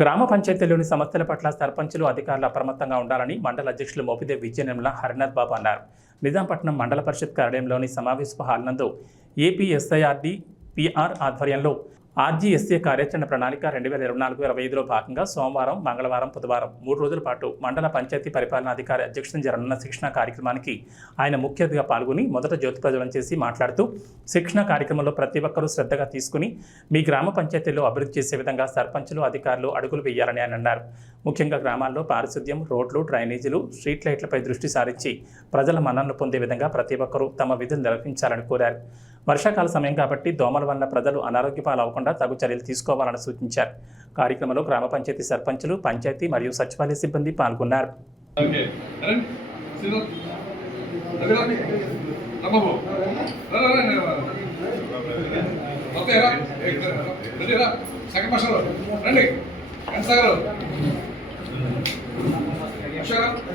గ్రామ పంచాయతీలోని సమస్యల పట్ల సర్పంచులు అధికారులు అప్రమత్తంగా ఉండాలని మండల అధ్యక్షులు మోపిదేవ్ విజయ నిర్మల హరినాథ్ బాబు అన్నారు. నిజాంపట్నం మండల పరిషత్ కార్యాలయంలోని సమావేశ హాల్ నందు ఏపీఎస్ఐఆర్డి పిఆర్ ఆధ్వర్యంలో ఆర్జీఎస్ఏ కార్యాచరణ ప్రణాళిక రెండు వేల ఇరవై నాలుగు ఇరవై ఐదులో భాగంగా సోమవారం మంగళవారం బుధవారం మూడు రోజుల పాటు మండల పంచాయతీ పరిపాలనా అధికారి అధ్యక్షతన జరగనున్న శిక్షణ కార్యక్రమానికి ఆయన ముఖ్య అతిథిగా పాల్గొని మొదట జ్యోతి ప్రజలను చేసి మాట్లాడుతూ శిక్షణ కార్యక్రమంలో ప్రతి ఒక్కరూ శ్రద్ధగా తీసుకుని మీ గ్రామ పంచాయతీలో అభివృద్ధి చేసే విధంగా సర్పంచులు అధికారులు అడుగులు వేయాలని ఆయన అన్నారు. ముఖ్యంగా గ్రామాల్లో పారిశుద్ధ్యం రోడ్లు డ్రైనేజీలు స్ట్రీట్ లైట్లపై దృష్టి సారించి ప్రజల మన్ననలు పొందే విధంగా ప్రతి ఒక్కరూ తమ విధులు నిర్వహించాలని కోరారు. వర్షాకాల సమయం కాబట్టి దోమల వల్ల ప్రజలు అనారోగ్య పాలవకుండా తగు చర్యలు తీసుకోవాలని సూచించారు. కార్యక్రమంలో గ్రామ పంచాయతీ సర్పంచులు పంచాయతీ మరియు సచివాలయ సిబ్బంది పాల్గొన్నారు. రండి.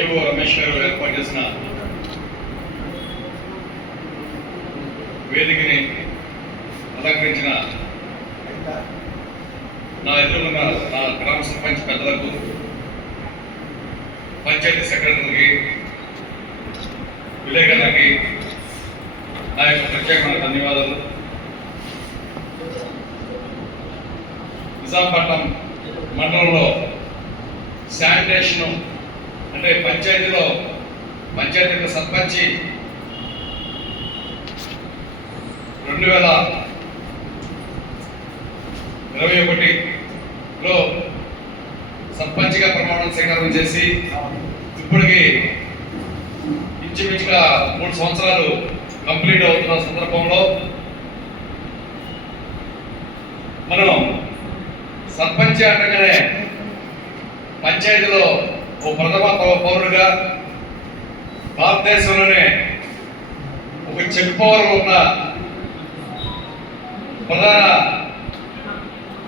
ఏవో రమేష్ గారు ఏర్పాటు చేసిన వేదికని అలంకరించిన నా ఎదురున్న నా గ్రామ సర్పంచ్ పెద్దలకు పంచాయతీ సెక్రటరీకి విలేకరులకి నా యొక్క ప్రత్యేకమైన ధన్యవాదాలు. నిజాంపట్నం మండలంలో శానిటేషన్ పంచాయతీలో పంచాయతీ సర్పంచి రెండు వేల ఇరవై ఒకటిలో సర్పంచ్గా ప్రమాణం స్వీకారం చేసి ఇప్పటికి ఇంచుమించుగా మూడు సంవత్సరాలు కంప్లీట్ అవుతున్న సందర్భంలో మనం సర్పంచ్ అంటగానే పంచాయతీలో ఓ ప్రథమ పౌరుడిగా భారతదేశంలోనే ఒక చెక్ పవర్ ఉన్న ప్రధాన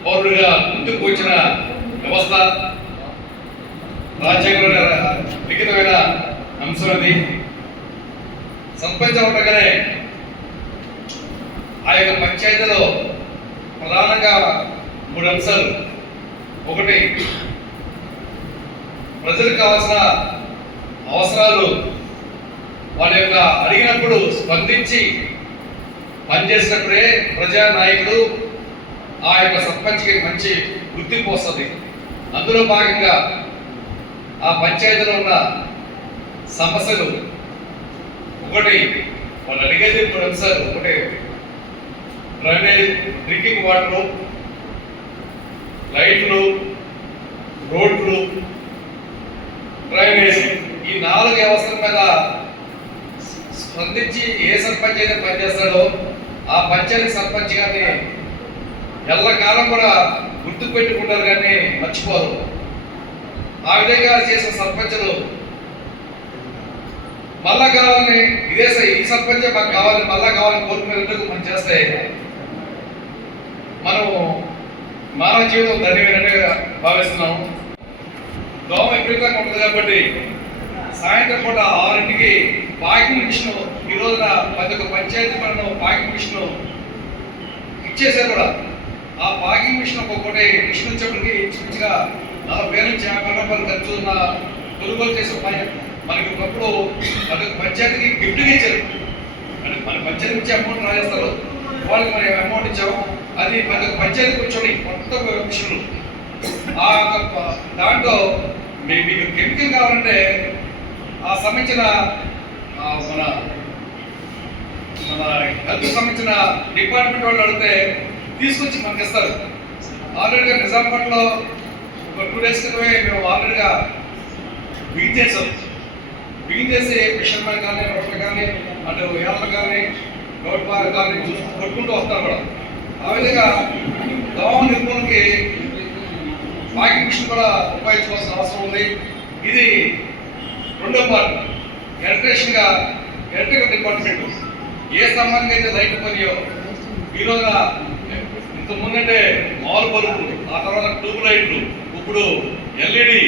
పౌరుడిగా ముందుకు వచ్చిన వ్యవస్థ రాజ్యాంగంలో లిఖితమైన అంశం అది. సర్పంచ్ ఉండగానే ఆ యొక్క పంచాయతీలో ప్రధానంగా మూడు అంశాలు. ఒకటి ప్రజలకు కావాల్సిన అవసరాలు వాళ్ళ యొక్క అడిగినప్పుడు స్పందించి పనిచేసినప్పుడే ప్రజా నాయకులు ఆ యొక్క సర్పంచ్కి మంచి గుర్తింపు వస్తుంది. అందులో భాగంగా ఆ పంచాయతీలో ఉన్న సమస్యలు ఒకటి వాళ్ళు అడిగేది ఇప్పుడు అంశాలు ఒకటి డ్రైనేజ్ డ్రింకింగ్ వాటరు లైట్లు రోడ్లు డ్రైనేజ్ ఈ నాలుగు వ్యవస్థల మీద స్పందించి ఏ సర్పంచ్ అయితే పనిచేస్తాడో ఆ పంచాయతీ సర్పంచ్ గారిని ఎల్లకాలం కూడా గుర్తు పెట్టుకుంటారు కానీ మర్చిపోరు. ఆ విధంగా చేసిన సర్పంచులు మళ్ళా కావాలని ఇదే ఈ సర్పంచే మాకు కావాలి మళ్ళా కావాలని కోరుకునేందుకు మనం చేస్తే? మనం మానవ జీవితం ధన్యమైనట్టుగా భావిస్తున్నాం దోమ విపరీతంగా ఉంటుంది కాబట్టి సాయంత్రం పూట ఆరింటికి పాకింగ్ మిషన్ ఈ రోజున ప్రతి ఒక్క పంచాయతీ మనం పాకింగ్ మిషన్ ఇచ్చేసారు కూడా. ఆ పాకింగ్ మిషన్ ఒక్కొక్కటి మిషన్ వచ్చేప్పటికి మంచిగా నలభై వేల నుంచి యాభై రూపాయలు ఖర్చు ఉన్న కొనుగోలు చేసే పని మనకి ఒకప్పుడు ప్రతి ఒక్క పంచాయతీకి గిఫ్ట్గా ఇచ్చారు. అంటే మన పంచాయతీ నుంచి అమౌంట్ రాజేస్తారు. వాళ్ళకి మనం అమౌంట్ ఇచ్చాము. అది ప్రతి ఒక్క పంచాయతీ కూర్చొని కొత్త మిషన్లు. ఆ యొక్క దాంట్లో మీకు కెమికల్ కావాలంటే ఆ సంబంధించిన మన మన హెల్త్ సంబంధించిన డిపార్ట్మెంట్ వాళ్ళు అడిగితే తీసుకొచ్చి మనకి ఇస్తారు ఆల్రెడీగా నిజామాబాద్లో ఒక టూ డేస్ క్రితమే మేము ఆల్రెడీగా బిగిన్ చేసాం బిగిన్ చేసి ఫిషర్మెన్ కానీ రోడ్లు కానీ అటు ఏళ్ళు కానీ రోడ్ పార్క్ కానీ చూసి కొట్టుకుంటూ వస్తారు కూడా. ఆ విధంగా దోమ నిర్మూలనకి వాకింగ్ మిషన్ కూడా ఉపయోగించుకోవాల్సిన అవసరం ఉంది. ఇది రెండో పార్ట్ ఎలక్ట్రీషియన్గా ఎలక్ట్రికల్ డిపార్ట్మెంట్ ఏ సంబంధం అయితే లైట్ పనియో ఈ రోజున ఇంత ముందంటే మామూలు బల్బులు ఆ తర్వాత ట్యూబ్ లైట్లు ఇప్పుడు ఎల్ఈడి.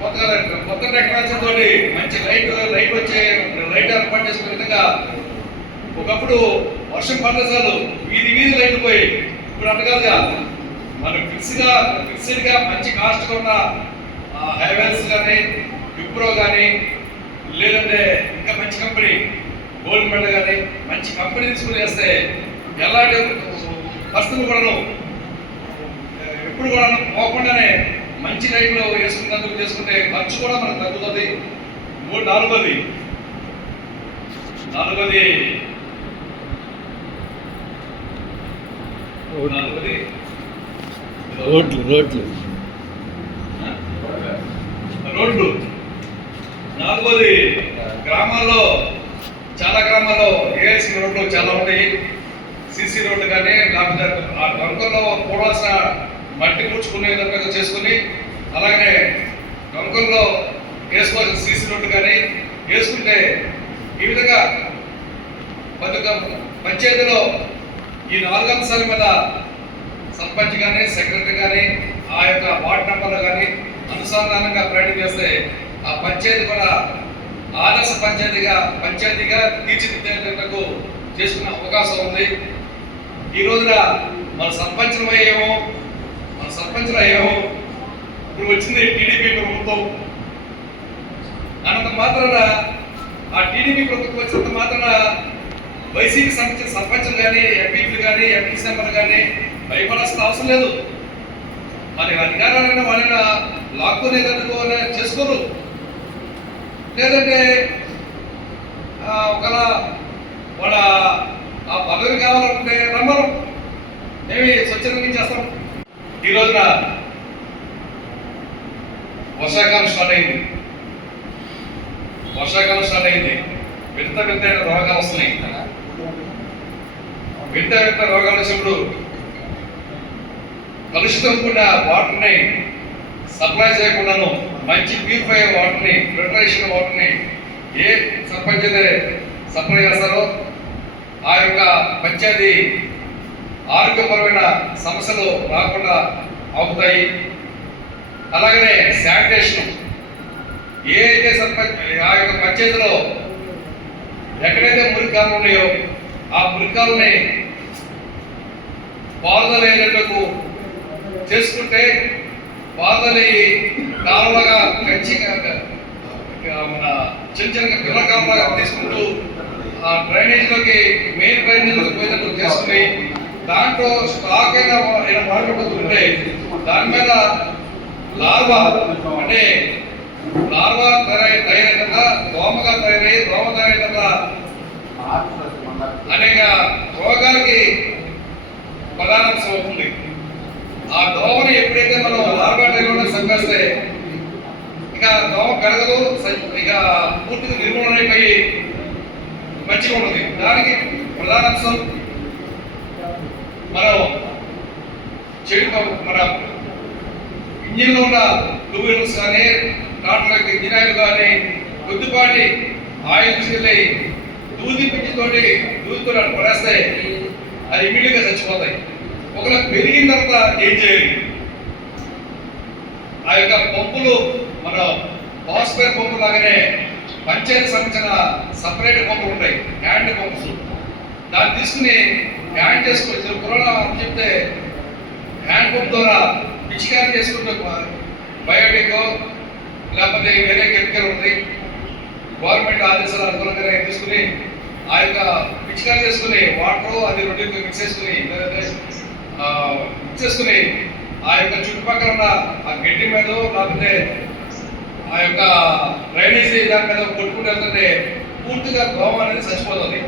కొత్త కొత్త టెక్నాలజీ తోటి మంచి లైట్ లైట్ వచ్చే లైట్ ఏర్పాటు చేసుకునే విధంగా ఒకప్పుడు వర్షం పడిన చాలు వీధి వీధి లైట్లు పోయి ఇప్పుడు అట్టగాదుగా మనం ఫిక్స్గా ఫిక్స్డ్గా మంచి కాస్ట్ ఉన్న హైవేల్స్ కానీ విప్రో కానీ లేదంటే ఇంకా మంచి కంపెనీ గోల్డ్ మెడల్ కానీ మంచి కంపెనీ తీసుకుని వేస్తే ఎలాంటి పరిస్థితులు కూడాను ఎప్పుడు కూడా పోకుండానే మంచి లైట్లో వేసుకున్నందుకు చేసుకుంటే ఖర్చు కూడా మనకు తగ్గుతుంది. మూడు నాలుగోది నాలుగోది నాలుగోది రోడ్లు రోడ్లు. రోడ్లు. నాలుగోది గ్రామాల్లో చాలా గ్రామాల్లో ఏఎల్సీ రోడ్లు చాలా ఉన్నాయి. సిసి రోడ్లు కానీ లేకపోతే ఆ డొంకల్లో పోవాల్సిన మట్టి పూడ్చుకునే విధంగా చేసుకుని అలాగే డొంకల్లో వేసుకోవాల్సిన సిసి రోడ్డు కానీ వేసుకుంటే ఈ విధంగా ప్రతి పంచాయతీలో ఈ నాలుగు అంశాల మీద సర్పంచ్ కానీ సెక్రటరీ కానీ ఆ యొక్క వార్డ్ మెంబర్లు కానీ అనుసంధానంగా ప్రయాణం చేస్తే ఆ పంచాయతీ కూడా ఆదర్శ పంచాయతీగా పంచాయతీగా తీర్చిదిద్దేందుకు చేసుకునే అవకాశం ఉంది. ఈ రోజున మన సర్పంచులు అయ్యేమో మన సర్పంచులు అయ్యేమో ఇప్పుడు వచ్చింది టీడీపీ ప్రభుత్వం. అన్నంత మాత్రాన ఆ టీడీపీ ప్రభుత్వం వచ్చినంత మాత్రాన వైసీపీ సంబంధించిన సర్పంచులు కానీ ఎంపీలు కానీ ఎంపీ మెంబర్లు కానీ భయపడాల్సిన అవసరం లేదు. మరి అధికారాలైన వాళ్ళని లాక్కునేందుకు చేసుకోరు లేదంటే ఒకలా ఒకవేళ వాళ్ళ ఆ పదవి కావాలంటే నమ్మరు మేము స్వచ్ఛందంగా చేస్తాం. ఈ రోజున వర్షాకాలం స్టార్ట్ అయింది. వర్షాకాలం స్టార్ట్ అయింది. వింత వింత రోగాలు వస్తున్నాయి. వింత వింత రోగాలు వచ్చినప్పుడు కలుషితం కూడా వాటర్ని సప్లై చేయకుండాను మంచి ప్యూరిఫై వాటర్ని ఫిల్టరేషన్ వాటర్ని ఏ సర్పంచ్ సప్లై చేస్తారో ఆ యొక్క పంచాయతీ ఆరోగ్యపరమైన సమస్యలు రాకుండా అవుతాయి అలాగనే శానిటేషన్ ఏ అయితే సర్పంచ్ ఆ యొక్క పంచాయతీలో ఎక్కడైతే మురికాలు ఉన్నాయో ఆ మురికాలని పారుదలైనట్టుకు చేసుకుంటే బాధని కాలువగా మంచిగా మన చిన్న చిన్న పిల్ల కాలువగా తీసుకుంటూ ఆ డ్రైనేజీలోకి మెయిన్ డ్రైనేజ్లోకి పోయినట్టు చేసుకుని దాంట్లో స్టాక్ అయినా అయినా వాడుకుంటుంటే దాని మీద లార్వా అంటే లార్వా తయారై తయారైనగా దోమగా తయారై దోమ తయారైన అనేక రోగాలకి ప్రధానాంశం అవుతుంది ఆ దోమని ఎప్పుడైతే మనం లార్వా టైంలో ఇక దోమ కడగదు ఇక పూర్తిగా నిర్మూలన అయిపోయి మంచిగా ఉంటుంది. దానికి ప్రధాన అంశం మనం చెడు మన ఇంజిన్లో ఉన్న టూవీలర్స్ కానీ ట్రాక్టర్ యొక్క ఇంజిన్ ఆయిల్ కానీ కొద్దిపాటి ఆయిల్ తీసుకెళ్ళి దూది పిచ్చితోటి దూదితో పడేస్తే అది ఇమీడియట్గా చచ్చిపోతాయి. ఒకవేళ పెరిగిన తర్వాత ఏం చేయాలి? ఆ యొక్క పంపులు మన వాస్పేర్ పంపు లాగానే పంచాయతీ సంబంధించిన సపరేట్ పంపులు ఉంటాయి హ్యాండ్ పంప్స్ దాన్ని తీసుకుని హ్యాండ్ చేసుకుని కరోనా అని చెప్తే హ్యాండ్ పంప్ ద్వారా పిచికారి చేసుకుంటే బయోటిక్ లేకపోతే వేరే కెమికల్ ఉంది. గవర్నమెంట్ ఆదేశాల అనుగుణంగానే తీసుకుని ఆ యొక్క పిచికారి చేసుకుని వాటర్ అది రెండు మిక్స్ చేసుకుని మిక్స్ చేసుకుని ఆ యొక్క చుట్టుపక్కల ఉన్న ఆ గడ్డి మీద లేకపోతే ఆ యొక్క డ్రైనేజీ దాని మీద కొట్టుకుంటూ వెళ్తుంటే పూర్తిగా గోమ అనేది చచ్చిపోతుంది.